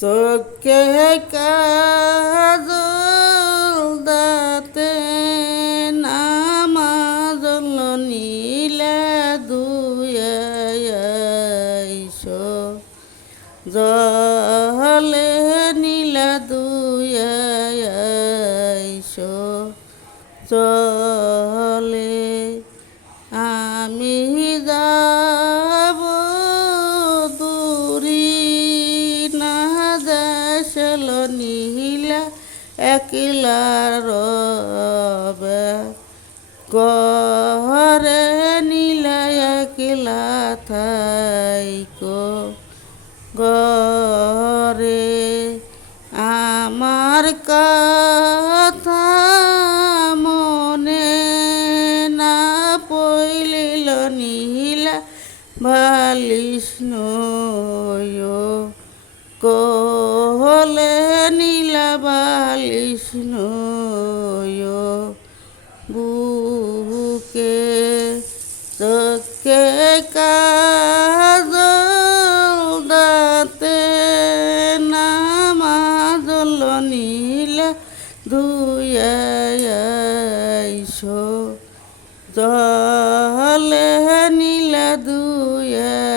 চোখে কাজল দাতে নামাজল নীলা দুয়াইশ জলে নীলা দুয়াইশ চলে আমি যাব দূরি না দেশল নীলা একলা রবে ঘরে নীলা একলা থাইকো ঘরে আমার কথা মনে না পইলিল নীলা বালিশ নয় কোলে নীলা বালিশ নয় বুকে চোখে কাজল দাতে নামাজল নীলা দুয়াইশ জলে নীলা দুয়াইশ